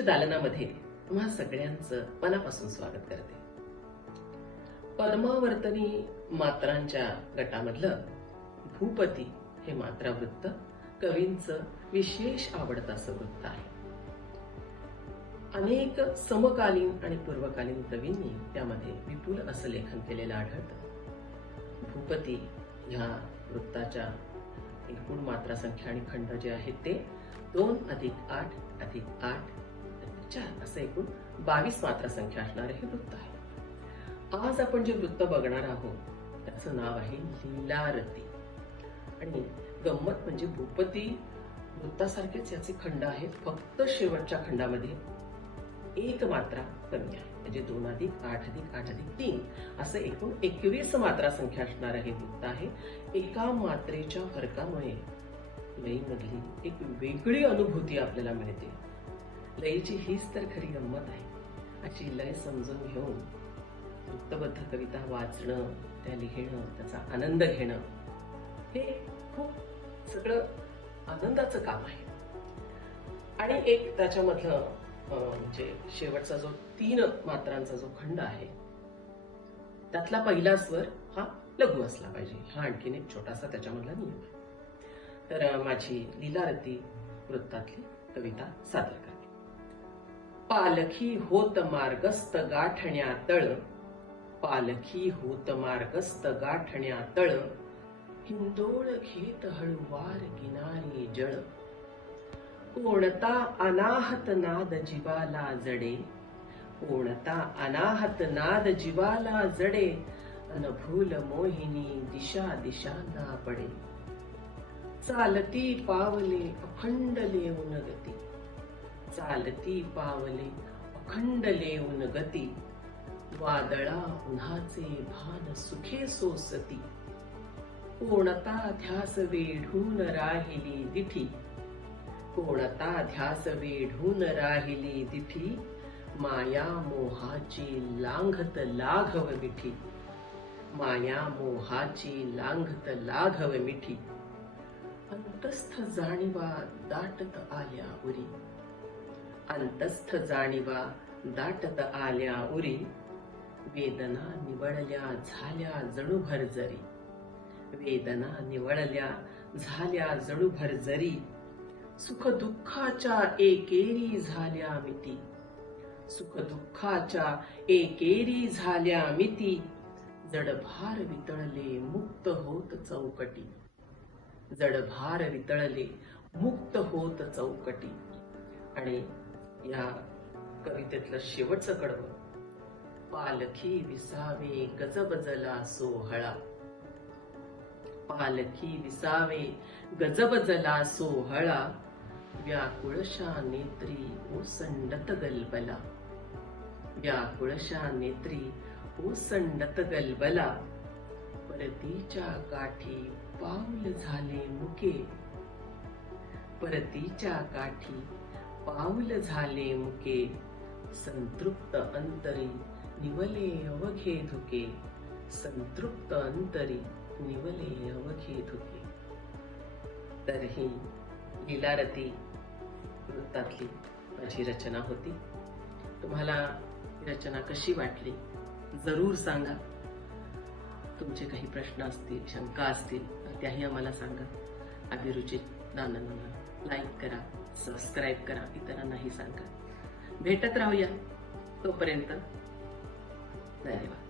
अभिरुची दालनामध्ये तुम्हा सगळ्यांचं मनापासून स्वागत करते. पद्मावर्तनी मात्रांच्या गटामधलं भूपती हे मात्रावृत्त कवींचं विशेष आवडतं असं वृत्त आहे. अनेक समकालीन आणि पूर्वकालीन कवींनी त्यामध्ये विपुल असं लेखन केलेलं आढळतं. भूपती ह्या वृत्ताच्या एकूण मात्रा संख्या आणि खंड जे आहेत ते 2 + 8 + 8 + 4 असं एकूण 22 मात्रा संख्या असणारे हे वृत्त आहे. आज आपण जे वृत्त बघणार आहोत त्याचं नाव आहे लीलारती. आणि गंमत म्हणजे भूपती वृत्तासारखेच याचे खंड आहेत, फक्त शेवटच्या खंडामध्ये एक मात्रा कमी आहे. म्हणजे 2 + 8 + 8 + 3 असं एकूण 21 मात्रा संख्या असणारं हे वृत्त आहे. एका मात्रेच्या फरकामुळे लयीमधली एक वेगळी अनुभूती आपल्याला मिळते. लयीची हीच तर खरी गंमत आहे. अशी लय समजून घेऊन वृत्तबद्ध कविता वाचणं, त्या लिहिणं, त्याचा आनंद घेणं हे खूप सगळं आनंदाचं काम आहे. आणि एक त्याच्यामधलं म्हणजे शेवटचा जो 3 मात्रांचा जो खंड आहे त्यातला पहिला स्वर हा लघु असला पाहिजे. हा आणखीन एक छोटासा त्याच्यामधला नियम आहे. तर माझी लीलारती वृत्तातली कविता सादर करते. पालखी होत मार्गस्थ गाठण्या तळ, पालखी होत मार्गस्थ गाठण्या तळ, हिंदोळ घेत हळुवार किनारी जळ, कोणता अनाहत नाद जीवाला जडे, कोणता अनाहत नाद जीवाला जडे, अन भूल मोहिनी दिशा दिशांना पडे, चालती पावले अखंडले उन गती, चालती पावले अखंडले उन गती, वादळा उन्हाचे भान सुखे सोसती, कोणता ध्यास वेढून राहिली दिठी, कोणता ध्यास वेढून राहिली दिठी, माया मोहाची लांघत लाघव मिठी, माया मोहाची लांघत लाघव मिठी, अंतस्थ जाणीवा दाटत आल्या उरी, अंतस्थ जाणीवा दाटत आल्या उरी, वेदना निवळल्या झाल्या जणू भरजरी, वेदना निवळल्या झाल्या जणू भरजरी, सुख दुःखाच्या एकेरी झाल्या मिती, सुख दुःखाच्या एकेरी झाल्या मिती, जडभार वितळले मुक्त होत चौकटी, जडभार वितळले मुक्त होत चौकटी. आणि या कवितेतलं शेवटचं कडवं, पालखी विसावे गजबजला सोहळा, पालखी विसावे गजबजला सोहळा, व्याकुळशा नेत्री ओसंडत गलबला, व्याकुळशा नेत्री ओसंडत गलबला, परतीच्या काठी पाऊल झाले मुके, परतीच्या काठी पाऊल झाले मुके, संतृप्त अंतरी निवले अवघे धुके, संतृप्त अंतरी निवले अवघे धुके. तर ही लीलारती वृत्तातली माझी रचना होती. तुम्हाला ही रचना कशी वाटली जरूर सांगा. तुमचे काही प्रश्न असतील, शंका असतील तर त्याही आम्हाला सांगा. अभिरुची दालनाला लाईक करा, सबस्क्राईब करा, इतरांनाही सांगा. भेटत राहूया. तोपर्यंत धन्यवाद.